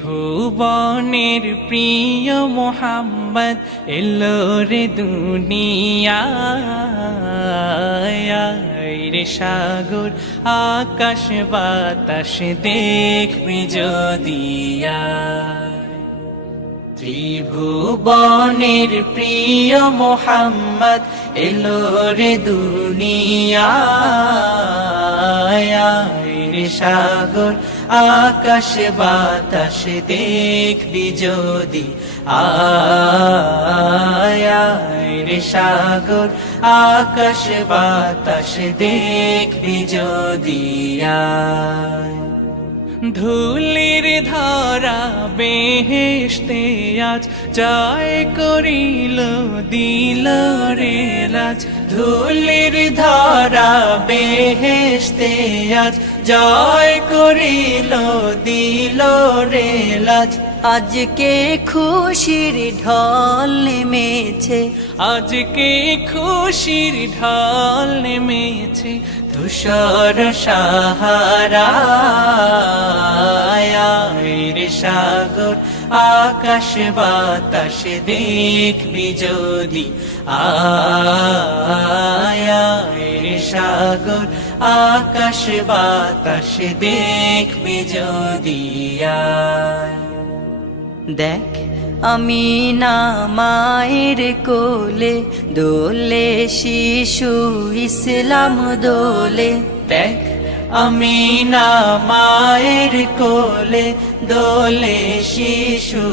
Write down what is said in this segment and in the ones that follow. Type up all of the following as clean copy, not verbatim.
ভুবনের প্রিয় মোহাম্মদ এলো রে দুনিয়ায় রে সাগর আকাশ বাতাস দেখবি যদি ত্রিভুবনের প্রিয় মোহাম্মদ এলো রে দুনিয়ায় রে সাগর আকাশ বাতাস দেখবি যদি রে সাগর আকাশ বাতাস দেখবি যদি ধুলির ধরা বেহেশতে আজ জয় করিল দিল রে লাজ ধুলির ধরা বেহেশতে আজ জয় করিল দিল রে লাজ আজকে খুশির ঢল নেমেছে আজকে খুশির ঢল নেমেছে ধূসর সাহারা রে সাগর আকাশ বাতাস দেখবি যদি রে সাগর আকাশ বাতাস দেখবি যদি দেখ আমি না মায়ের কোলে দোলে শিশু ইসলাম দোলে দেখ আমি না মায়ের কোলে দোলে শিশু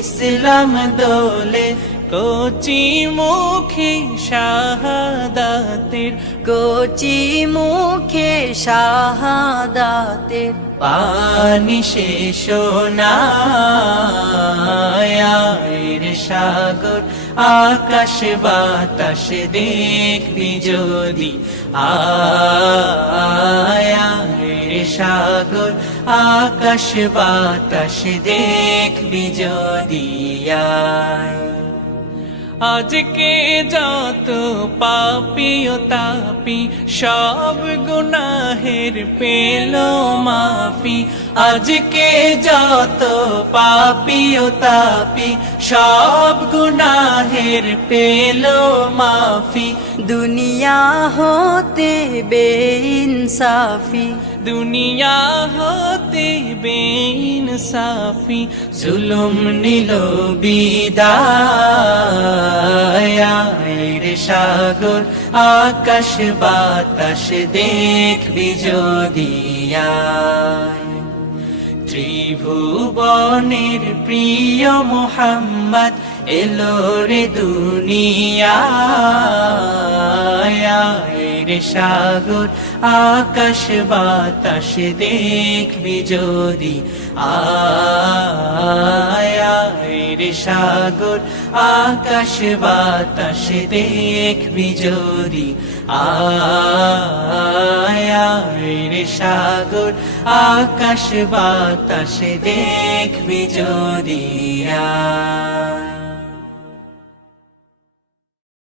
ইসলাম দোলে কচি মুখে শাহাদাতের কচি মুখে শাহাদাতের পানি শেষ না রে সাগর আকাশ বাতাস দেখবি যদি রে সাগর আকাশ বাতাস দেখবি যদি আজকে যত পাপী ও তাপী সব গুনাহের পেল মাফি আজকে যত পাপী ও তাপী সব গুনাহের পেল মাফি দুনিয়া হতে বেইনসাফি দুনিয়া হতে বেইনসাফি জুলুম নিল বিদায় রে সাগর আকাশ বাতাস দেখবি যদি ত্রিভুবনের প্রিয় মোহাম্মদ এলো রে দুনিয়ায় রে সাগর আকাশ বাতাস দেখবি যদি রে সাগর আকাশ বাতাস দেখবি যদি রে সাগর আকাশ বাতাস দেখবি যদি